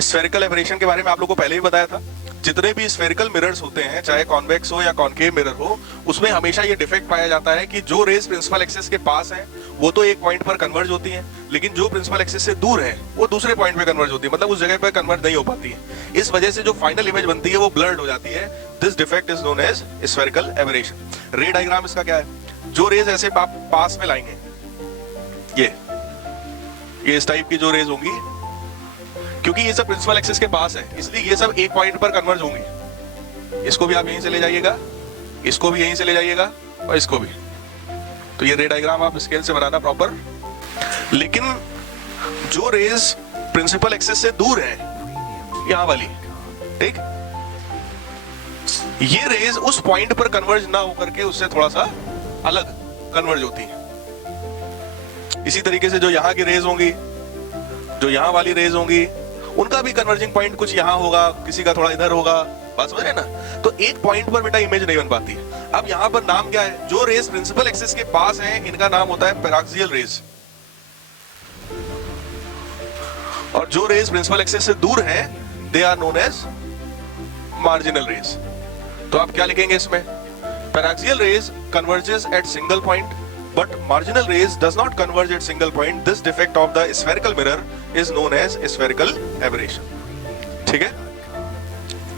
Spherical aberration के बारे में आप लोगों को पहले ही बताया था। जितने भी स्फेरिकल मिरर्स होते हैं, चाहे कॉन्वेक्स हो या कॉनकेव मिरर हो, उसमें हमेशा ये डिफेक्ट पाया जाता है कि जो रेज प्रिंसिपल एक्सिस के पास है वो तो एक पॉइंट पर कन्वर्ज होती है, लेकिन जो प्रिंसिपल एक्सिस से दूर है वो दूसरे पॉइंट पे कन्वर्ज होती है, मतलब उस जगह पर कन्वर्ज नहीं हो पाती है। इस वजह से जो फाइनल इमेज बनती है वो ब्लर्ड हो जाती है। This defect is known as spherical aberration. Ray diagram इसका क्या है? जो रेज ऐसे पास में लाएंगे, ये इस टाइप की जो रेज होंगी, क्योंकि ये सब प्रिंसिपल एक्सिस के पास है इसलिए ये सब एक पॉइंट पर कन्वर्ज होंगी। इसको भी आप यहीं से ले जाइएगा, इसको भी यहीं से ले जाइएगा और इसको भी। तो ये रे डायग्राम आप स्केल से बनाना प्रॉपर। लेकिन जो रेज प्रिंसिपल एक्सिस से दूर है, यहां वाली, ठीक, ये रेज उस पॉइंट पर कन्वर्ज ना होकर के उससे थोड़ा सा अलग कन्वर्ज होती है। इसी तरीके से जो यहां की रेज होंगी, जो यहां वाली रेज होंगी, उनका भी कन्वर्जिंग पॉइंट कुछ यहां होगा, किसी का थोड़ा इधर होगा, बात समझ रहे ना? तो एक पॉइंट पर बेटा इमेज नहीं बन पाती है। अब यहां पर नाम क्या है? जो रेज प्रिंसिपल एक्सिस के पास है इनका नाम होता है पैराक्सियल रेज, और जो रेज प्रिंसिपल एक्सिस से दूर है they are known as marginal rays. तो आप क्या लिखेंगे इसमें? Paraxial rays converges at single point but marginal rays does not converge at single point. This defect of the spherical mirror is known as spherical aberration. ठीक है?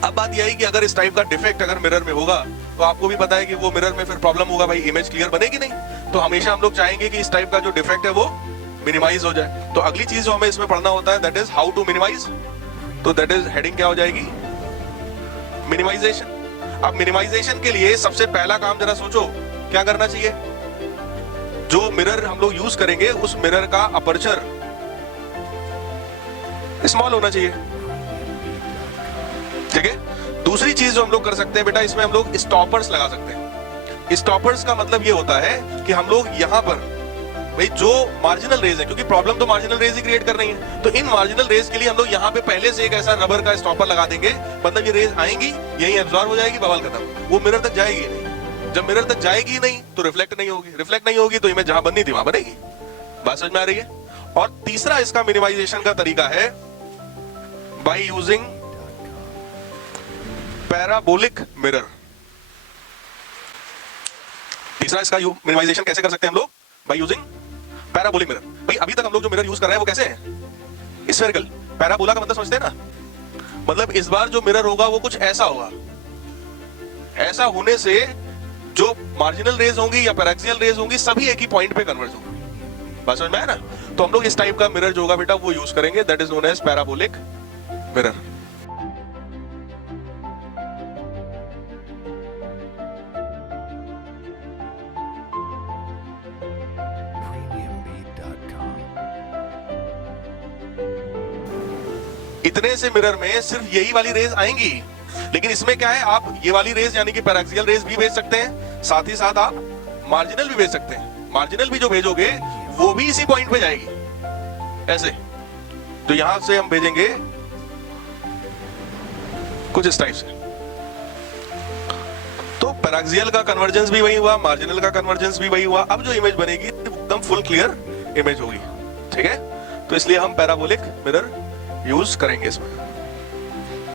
अब बात यह है कि अगर इस टाइप का डिफेक्ट अगर मिरर में होगा तो आपको भी पता है कि वो मिरर में फिर प्रॉब्लम होगा, भाई इमेज क्लियर बनेगी नहीं। तो हमेशा हम लोग चाहेंगे कि इस टाइप का जो डिफेक्ट है वो मिनिमाइज हो जाए। तो अगली चीज जो हमें इसमें पढ़ना होता है that is how to minimize. तो दैट इज हेडिंग क्या हो जाएगी? मिनिमाइजेशन। अब मिनिमाइजेशन के लिए सबसे पहला काम जरा सोचो क्या करना चाहिए। जो मिरर हम लोग यूज करेंगे उस मिरर का अपर्चर स्मॉल होना चाहिए, ठीक है। दूसरी चीज जो हम लोग कर सकते हैं बेटा, इसमें हम लोग स्टॉपर्स लगा सकते हैं। स्टॉपर्स का मतलब ये होता है कि हम लोग यहां पर भाई जो मार्जिनल रेज है, क्योंकि प्रॉब्लम तो मार्जिनल रेज ही क्रिएट कर रही है, तो इन मार्जिनल रेज के लिए हम लोग यहाँ पे पहले से एक ऐसा रबर का स्टॉपर लगा देंगे, मतलब ये रेज आएंगी, यही एब्जॉर्ब हो जाएगी, बवाल खत्म, वो मिरर तक जाएगी नहीं। जब मिरर तक जाएगी नहीं तो रिफ्लेक्ट नहीं होगी, रिफ्लेक्ट नहीं होगी तो इमेज जहां बननी थी वहां बनेगी। बात समझ में आ रही है? और तीसरा इसका मिनिमाइजेशन का तरीका है बाय यूजिंग पैराबोलिक मिरर। तीसरा इसका मिनिमाइजेशन कैसे कर सकते हैं हम लोग? By using parabolic mirror. भाई अभी तक हम लोग जो मिरर यूज कर रहे हैं वो कैसे है? स्फेरिकल। पैराबोला का मतलब समझते हैं ना? मतलब इस बार जो मिरर होगा वो कुछ ऐसा होगा, ऐसा होने से जो मार्जिनल रेज होंगी या पैराक्सियल रेज होंगी सभी एक ही पॉइंट पे कन्वर्ज होंगी। बात समझ में आया ना? तो हम लोग इस टाइप का मिरर जो होगा बेटा वो यूज करेंगे, that is known as parabolic mirror. इतने से मिरर में सिर्फ यही वाली रेज आएंगी, लेकिन इसमें क्या है, आप ये वाली रेज यानी कि पैराक्सियल रेज भी भेज सकते हैं, साथ ही साथ आप मार्जिनल भी भेज सकते हैं। मार्जिनल भी जो भेजोगे वो भी इसी पॉइंट पे जाएगी ऐसे। तो यहां से हम भेजेंगे कुछ इस टाइप से। तो पैराक्सियल का कन्वर्जेंस भी वही हुआ, मार्जिनल का कन्वर्जेंस भी वही हुआ। अब जो इमेज बनेगी एकदम फुल क्लियर इमेज होगी, ठीक है। तो इसलिए हम पैराबोलिक मिरर यूज करेंगे इसमें।